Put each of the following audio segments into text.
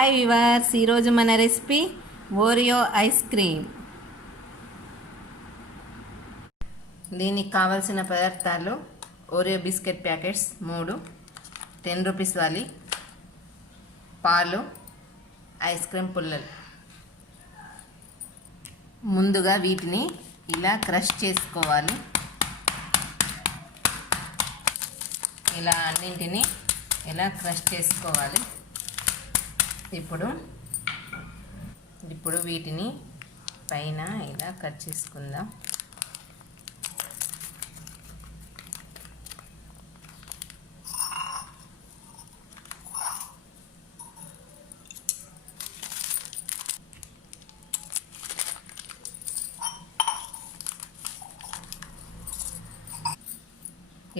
Hi viewers, ఈరోజు మన recipe Oreo ice cream. దీనికి కావాల్సిన పదార్థాలు: ఓరియో బిస్కెట్ ప్యాకెట్స్ 3, 10 రూపీస్ వాలి, పాలు, ఐస్ క్రీమ్ పుల్లలు. ముందుగా వీటిని ఇలా క్రష్ చేసుకోవాలి. ఇలా అన్నింటినీ ఇలా క్రష్ చేసుకోవాలి. ఇప్పుడు వీటిని పైన ఇలా కట్ చేసుకుందాం.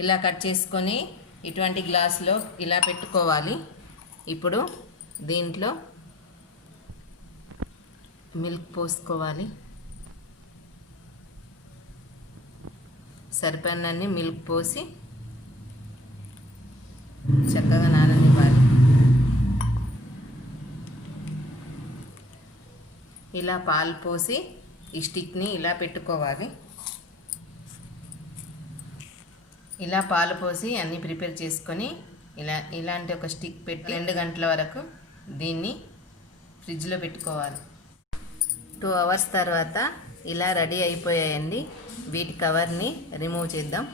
ఇలా కట్ చేసుకొని ఇటువంటి గ్లాసులో ఇలా పెట్టుకోవాలి. ఇప్పుడు దీంట్లో మిల్క్ పోసుకోవాలి. సరిపడినన్ని మిల్క్ పోసి చక్కగా నాననివ్వాలి. ఇలా పాలు పోసి ఈ స్టిక్ని ఇలా పెట్టుకోవాలి. ఇలా పాలు పోసి అన్నీ ప్రిపేర్ చేసుకొని ఇలాంటి ఒక స్టిక్ పెట్టి 2 గంటల వరకు దీన్ని ఫ్రిడ్జ్లో పెట్టుకోవాలి. 2 అవర్స్ తర్వాత ఇలా రెడీ అయిపోయాయండి. వీటి కవర్ని రిమూవ్ చేద్దాం.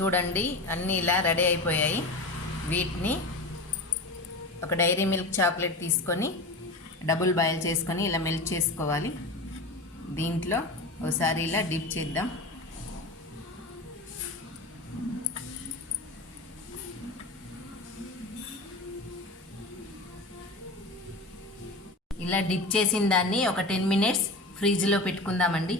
చూడండి, అన్నీ ఇలా రెడీ అయిపోయాయి. వీటిని ఒక డైరీ మిల్క్ చాక్లెట్ తీసుకొని డబుల్ బాయిల్ చేసుకొని ఇలా మెల్ట్ చేసుకోవాలి. దీంట్లో ఒకసారి ఇలా డిప్ చేద్దాం. ఇలా డిప్ చేసిన దాన్ని ఒక 10 మినిట్స్ ఫ్రిడ్జ్లో పెట్టుకుందామండి.